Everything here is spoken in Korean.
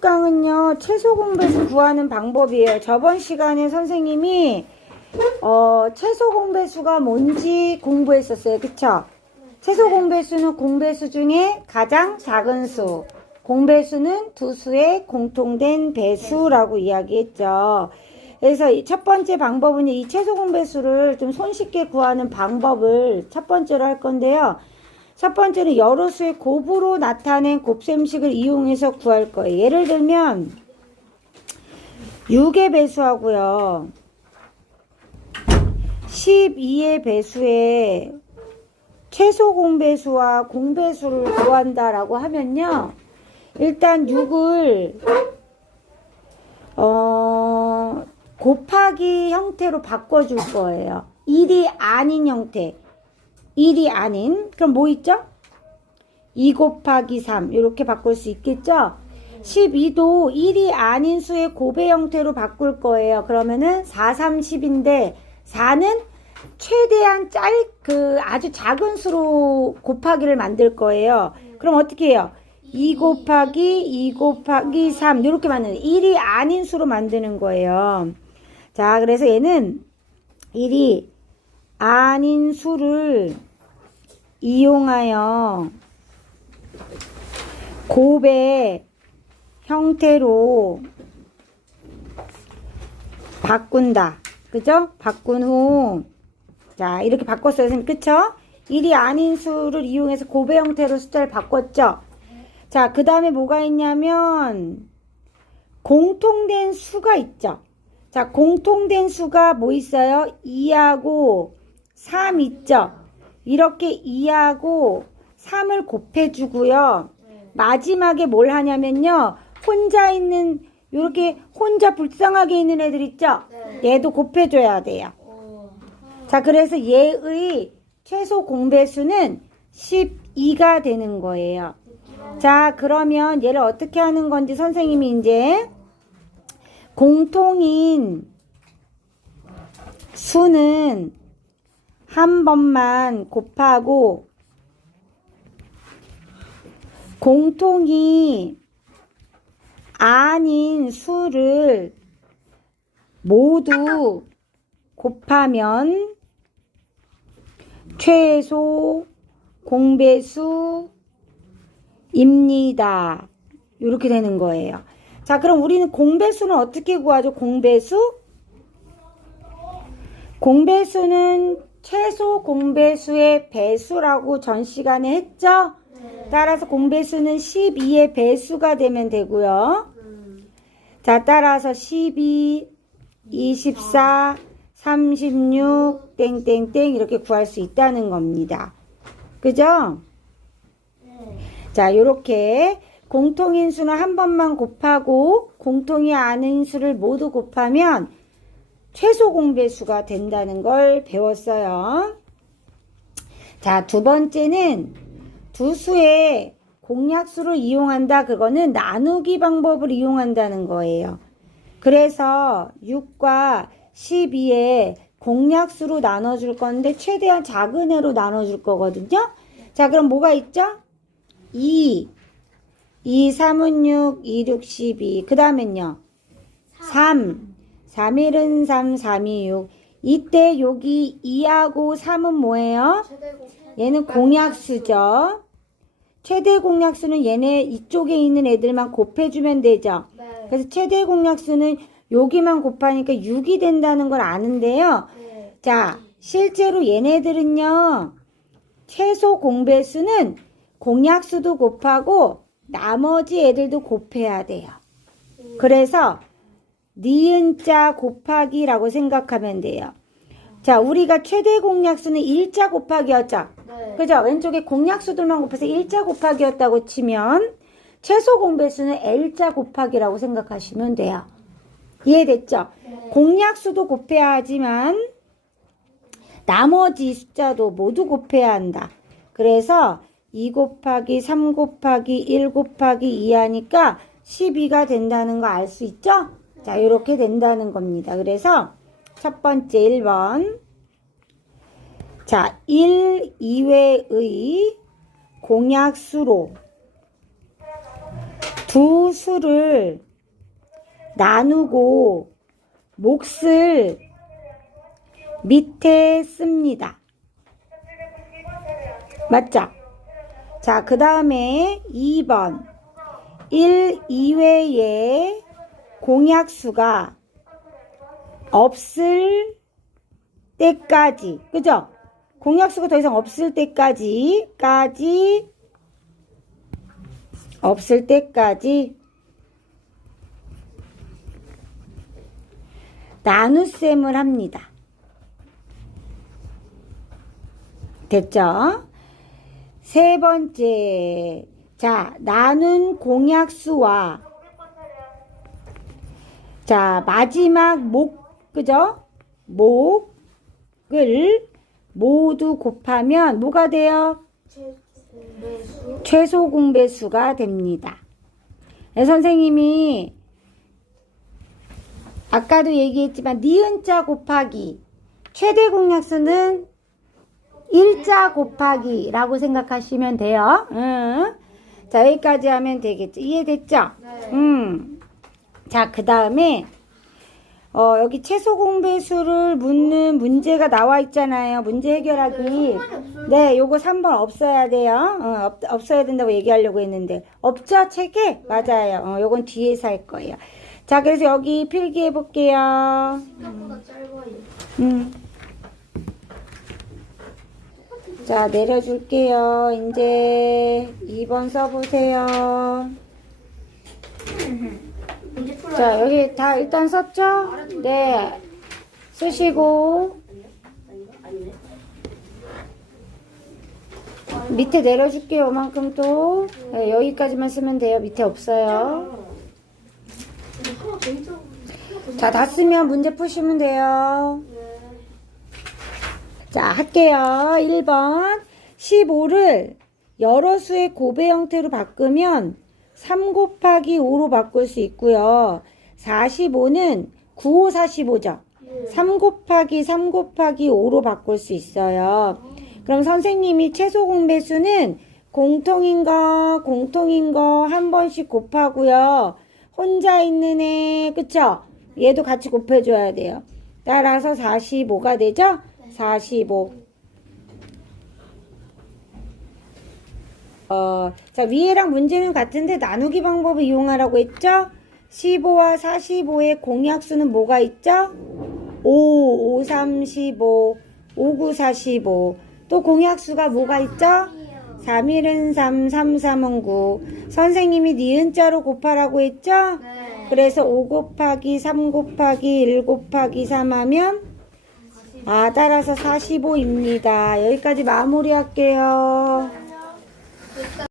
26강은요, 최소 공배수 구하는 방법이에요. 저번 시간에 선생님이, 최소 공배수가 뭔지 공부했었어요. 그쵸? 최소 공배수는 공배수 중에 가장 작은 수. 공배수는 두 수의 공통된 배수라고 이야기했죠. 그래서 첫 번째 방법은 이 최소 공배수를 좀 손쉽게 구하는 방법을 첫 번째로 할 건데요. 첫 번째는 여러 수의 곱으로 나타낸 곱셈식을 이용해서 구할 거예요. 예를 들면 6의 배수하고요, 12의 배수에 최소 공배수와 공배수를 구한다라고 하면요, 일단 6을 곱하기 형태로 바꿔줄 거예요. 1이 아닌 형태. 1이 아닌, 그럼 뭐 있죠? 2 곱하기 3 이렇게 바꿀 수 있겠죠? 12도 1이 아닌 수의 곱의 형태로 바꿀 거예요. 그러면은 4, 3, 10인데 4는 최대한 아주 작은 수로 곱하기를 만들 거예요. 그럼 어떻게 해요? 2 곱하기 3 이렇게 만드는, 1이 아닌 수로 만드는 거예요. 자, 그래서 얘는 1이 아닌 수를 이용하여 곱의 형태로 바꾼다. 그죠? 바꾼 후, 자, 이렇게 바꿨어요. 선생님, 그쵸? 1이 아닌 수를 이용해서 곱의 형태로 숫자를 바꿨죠? 자, 그 다음에 뭐가 있냐면, 공통된 수가 있죠? 자, 공통된 수가 뭐 있어요? 2하고 3 있죠? 이렇게 2하고 3을 곱해주고요. 마지막에 뭘 하냐면요, 혼자 있는, 요렇게 혼자 불쌍하게 있는 애들 있죠? 얘도 곱해줘야 돼요. 자, 그래서 얘의 최소 공배수는 12가 되는 거예요. 자, 그러면 얘를 어떻게 하는 건지 선생님이 이제 공통인 수는 한 번만 곱하고 공통이 아닌 수를 모두 곱하면 최소 공배수입니다. 이렇게 되는 거예요. 자, 그럼 우리는 공배수는 어떻게 구하죠? 공배수는 최소 공배수의 배수라고 전 시간에 했죠? 따라서 공배수는 12의 배수가 되면 되고요. 자, 따라서 12, 24, 36, 땡땡땡 이렇게 구할 수 있다는 겁니다. 그죠? 자, 요렇게 공통인 수는 한 번만 곱하고 공통이 아닌 수를 모두 곱하면 최소 공배수가 된다는 걸 배웠어요. 자, 두 번째는 두 수의 공약수를 이용한다. 그거는 나누기 방법을 이용한다는 거예요. 그래서 6과 12의 공약수로 나눠줄 건데 최대한 작은 애로 나눠줄 거거든요. 자, 그럼 뭐가 있죠? 2, 3은 6, 2, 6, 12. 그 다음엔요, 3, 3, 1은 3, 3이 6. 이때 여기 2하고 3은 뭐예요? 얘는 공약수죠. 최대 공약수는 얘네 이쪽에 있는 애들만 곱해주면 되죠. 그래서 최대 공약수는 여기만 곱하니까 6이 된다는 걸 아는데요. 자, 실제로 얘네들은요, 최소 공배수는 공약수도 곱하고 나머지 애들도 곱해야 돼요. 그래서 니은자 곱하기라고 생각하면 돼요. 자, 우리가 최대 공약수는 일자 곱하기였죠? 그죠? 왼쪽에 공약수들만 곱해서 일자 곱하기였다고 치면 최소 공배수는 L자 곱하기라고 생각하시면 돼요. 이해됐죠? 공약수도 곱해야 하지만 나머지 숫자도 모두 곱해야 한다. 그래서 2 곱하기 3 곱하기 1 곱하기 2 하니까 12가 된다는 거 알 수 있죠? 자, 이렇게 된다는 겁니다. 그래서 첫 번째 1번. 자, 1 이외의 공약수로 두 두 수를 나누고 몫을 밑에 씁니다. 맞죠? 자, 그 다음에 2번. 1 이외에 공약수가 없을 때까지, 그죠? 공약수가 더 이상 없을 때까지, 없을 때까지 나눗셈을 합니다. 됐죠? 세 번째. 자, 나눈 공약수와 자, 마지막 그죠? 목을 모두 곱하면 뭐가 돼요? 최소 공배수가 됩니다. 네, 선생님이 아까도 얘기했지만 니은자 곱하기 최대 공약수는 일자 곱하기라고 생각하시면 돼요. 자, 여기까지 하면 되겠죠. 이해됐죠? 네. 자, 그 다음에 여기 최소 공배수를 묻는 문제가 나와 있잖아요. 문제 해결하기. 네, 요거 3번 없어야 돼요. 없어야 된다고 얘기하려고 했는데 없죠? 책에? 맞아요. 요건 뒤에서 할 거예요. 자, 그래서 여기 필기해 볼게요. 생각보다 짧아요. 자, 내려줄게요. 이제 2번 써보세요. 문제 풀어요. 자, 여기 다 일단 썼죠? 네. 쓰시고 밑에 내려줄게요. 요만큼 또. 네, 여기까지만 쓰면 돼요. 밑에 없어요. 하나 더 있죠? 자, 다 쓰면 문제 푸시면 돼요. 자, 할게요. 1번. 15를 여러 수의 고배 형태로 바꾸면 3 곱하기 5로 바꿀 수 있고요. 45는 9, 5, 45죠. 3 곱하기 3 곱하기 5로 바꿀 수 있어요. 그럼 선생님이 최소 공배수는 공통인 거 한 번씩 곱하고요. 혼자 있는 애, 그쵸? 얘도 같이 곱해줘야 돼요. 따라서 45가 되죠? 45. 자, 위에랑 문제는 같은데 나누기 방법을 이용하라고 했죠? 15와 45의 공약수는 뭐가 있죠? 5, 5, 3, 15, 5, 9, 45. 또 공약수가 뭐가 있죠? 3, 1은 3, 3, 3은 9. 선생님이 니은자로 곱하라고 했죠? 네. 그래서 5 곱하기 3 곱하기 1 곱하기 3 하면 따라서 45입니다. 여기까지 마무리할게요. 됐다.